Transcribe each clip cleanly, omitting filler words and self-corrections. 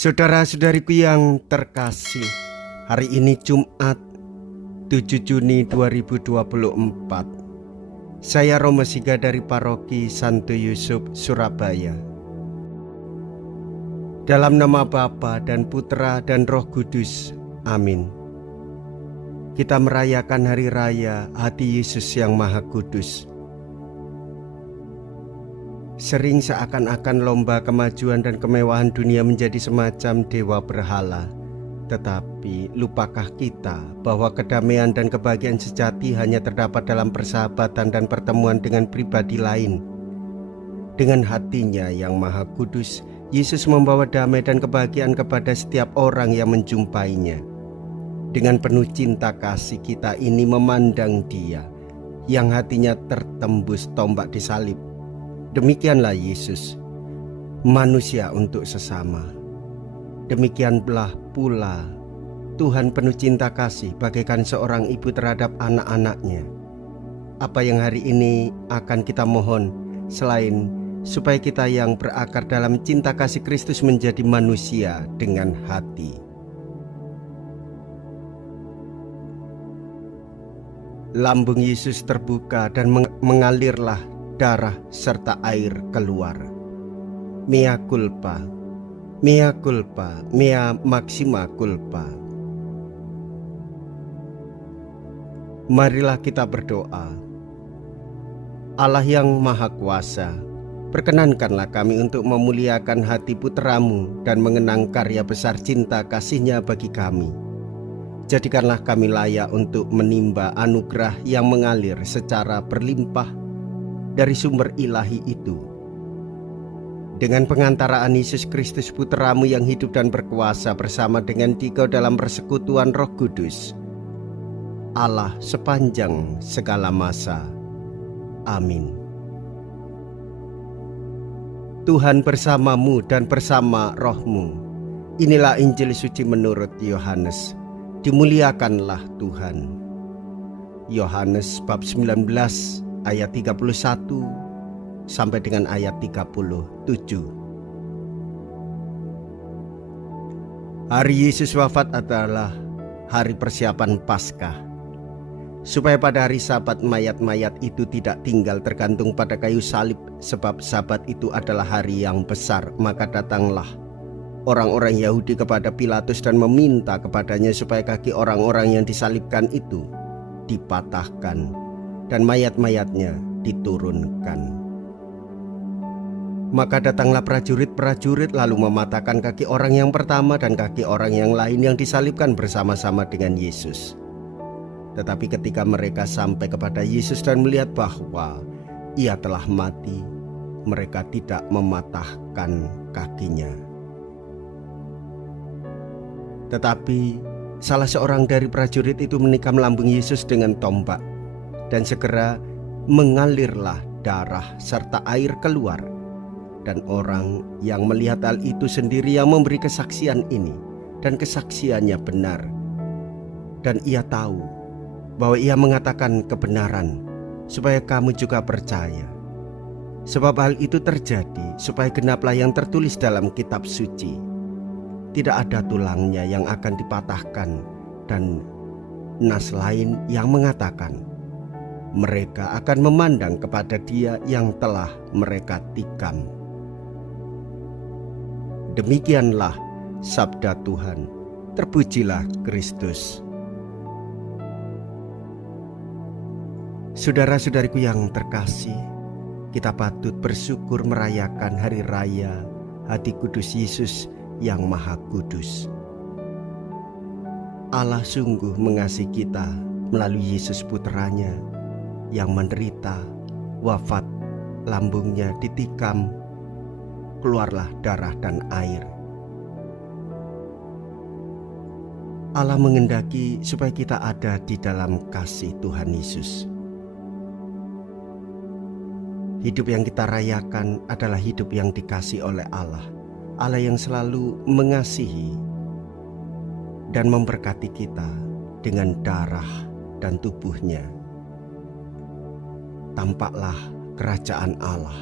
Saudara-saudariku yang terkasih, hari ini Jumat 7 Juni 2024. Saya Romo Siga dari Paroki Santo Yusuf, Surabaya. Dalam nama Bapa dan Putra dan Roh Kudus, amin. Kita merayakan hari raya hati Yesus yang Maha Kudus. Sering seakan-akan lomba kemajuan dan kemewahan dunia menjadi semacam dewa berhala. Tetapi lupakah kita bahwa kedamaian dan kebahagiaan sejati hanya terdapat dalam persahabatan dan pertemuan dengan pribadi lain? Dengan hatinya yang Maha Kudus, Yesus membawa damai dan kebahagiaan kepada setiap orang yang menjumpainya. Dengan penuh cinta kasih kita ini memandang Dia yang hatinya tertembus tombak di salib. Demikianlah Yesus, manusia untuk sesama. Demikianlah pula Tuhan penuh cinta kasih bagaikan seorang ibu terhadap anak-anaknya. Apa yang hari ini akan kita mohon selain supaya kita yang berakar dalam cinta kasih Kristus menjadi manusia dengan hati. Lambung Yesus terbuka dan mengalirlah darah serta air keluar. Mea culpa, mea culpa, mea maxima culpa. Marilah kita berdoa. Allah yang Maha Kuasa, perkenankanlah kami untuk memuliakan hati putra-Mu dan mengenang karya besar cinta kasih-Nya bagi kami. Jadikanlah kami layak untuk menimba anugerah yang mengalir secara berlimpah dari sumber ilahi itu. Dengan pengantaraan Yesus Kristus Putra-Mu yang hidup dan berkuasa bersama dengan Dikau dalam persekutuan Roh Kudus, Allah sepanjang segala masa. Amin. Tuhan bersamamu dan bersama rohmu. Inilah Injil suci menurut Yohanes. Dimuliakanlah Tuhan. Yohanes bab 19 ayat 31 sampai dengan ayat 37. Hari Yesus wafat adalah hari persiapan Paskah, supaya pada hari Sabat mayat-mayat itu tidak tinggal tergantung pada kayu salib, sebab Sabat itu adalah hari yang besar. Maka datanglah orang-orang Yahudi kepada Pilatus dan meminta kepadanya supaya kaki orang-orang yang disalibkan itu dipatahkan dan mayat-mayatnya diturunkan. Maka datanglah prajurit-prajurit lalu mematahkan kaki orang yang pertama dan kaki orang yang lain yang disalibkan bersama-sama dengan Yesus. Tetapi ketika mereka sampai kepada Yesus dan melihat bahwa Ia telah mati, mereka tidak mematahkan kakinya. Tetapi salah seorang dari prajurit itu menikam lambung Yesus dengan tombak, dan segera mengalirlah darah serta air keluar. Dan orang yang melihat hal itu sendiri yang memberi kesaksian ini, dan kesaksiannya benar. Dan ia tahu bahwa ia mengatakan kebenaran, supaya kamu juga percaya. Sebab hal itu terjadi supaya genaplah yang tertulis dalam kitab suci. Tidak ada tulangnya yang akan dipatahkan, dan nas lain yang mengatakan mereka akan memandang kepada Dia yang telah mereka tikam. Demikianlah sabda Tuhan. Terpujilah Kristus. Saudara-saudariku yang terkasih, kita patut bersyukur merayakan hari raya hati kudus Yesus yang Maha Kudus. Allah sungguh mengasihi kita melalui Yesus Putranya yang menderita, wafat, lambungnya ditikam, keluarlah darah dan air. Allah menghendaki supaya kita ada di dalam kasih Tuhan Yesus. Hidup yang kita rayakan adalah hidup yang dikasihi oleh Allah. Allah yang selalu mengasihi dan memberkati kita dengan darah dan tubuhnya. Tampaklah kerajaan Allah.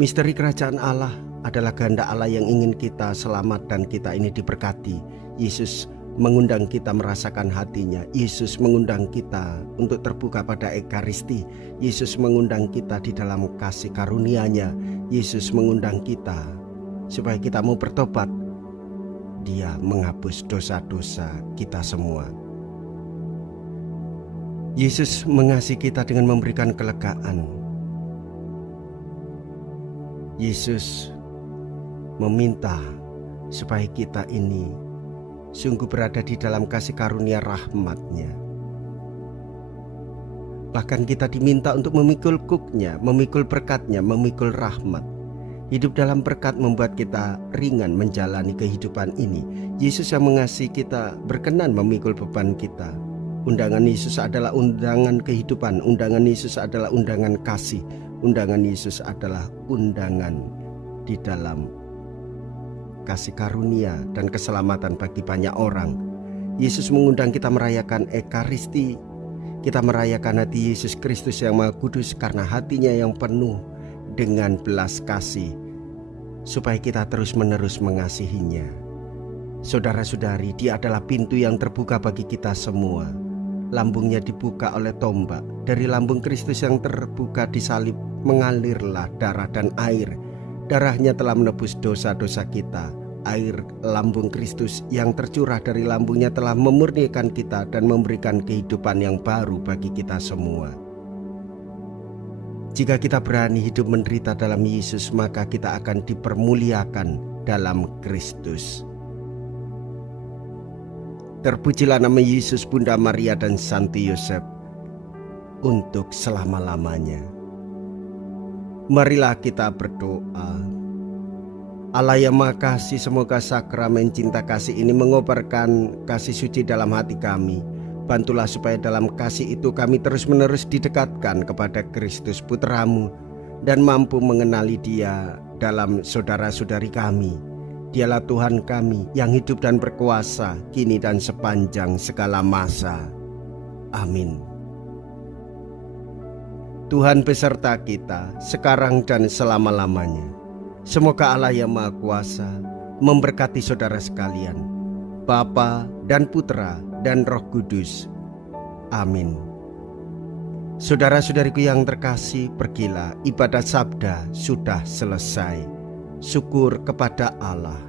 Misteri kerajaan Allah adalah kehendak Allah yang ingin kita selamat dan kita ini diberkati. Yesus mengundang kita merasakan hatinya. Yesus mengundang kita untuk terbuka pada Ekaristi. Yesus mengundang kita di dalam kasih karunia-Nya. Yesus mengundang kita supaya kita mau bertobat. Dia menghapus dosa-dosa kita semua. Yesus mengasihi kita dengan memberikan kelegaan. Yesus meminta supaya kita ini sungguh berada di dalam kasih karunia rahmat-Nya. Bahkan kita diminta untuk memikul kuk-Nya, memikul berkat-Nya, memikul rahmat. Hidup dalam berkat membuat kita ringan menjalani kehidupan ini. Yesus yang mengasihi kita berkenan memikul beban kita. Undangan Yesus adalah undangan kehidupan. Undangan Yesus adalah undangan kasih. Undangan Yesus adalah undangan di dalam kasih karunia dan keselamatan bagi banyak orang. Yesus mengundang kita merayakan Ekaristi. Kita merayakan hati Yesus Kristus yang Maha Kudus karena hatinya yang penuh dengan belas kasih, supaya kita terus-menerus mengasihinya. Saudara-saudari, Dia adalah pintu yang terbuka bagi kita semua. Lambungnya dibuka oleh tombak. Dari lambung Kristus yang terbuka di salib mengalirlah darah dan air. Darahnya telah menebus dosa-dosa kita. Air lambung Kristus yang tercurah dari lambungnya telah memurnikan kita dan memberikan kehidupan yang baru bagi kita semua. Jika kita berani hidup menderita dalam Yesus, maka kita akan dipermuliakan dalam Kristus. Terpujilah nama Yesus, Bunda Maria dan Santo Yosef untuk selama-lamanya. Marilah kita berdoa. Allah yang Maha Kasih, semoga sakramen cinta kasih ini mengobarkan kasih suci dalam hati kami. Bantulah supaya dalam kasih itu kami terus-menerus didekatkan kepada Kristus Putra-Mu dan mampu mengenali Dia dalam saudara-saudari kami. Dialah Tuhan kami yang hidup dan berkuasa kini dan sepanjang segala masa. Amin. Tuhan beserta kita sekarang dan selama-lamanya. Semoga Allah yang Maha Kuasa memberkati saudara sekalian, Bapa dan Putra dan Roh Kudus. Amin. Saudara-saudariku yang terkasih, pergilah, ibadah sabda sudah selesai. Syukur kepada Allah.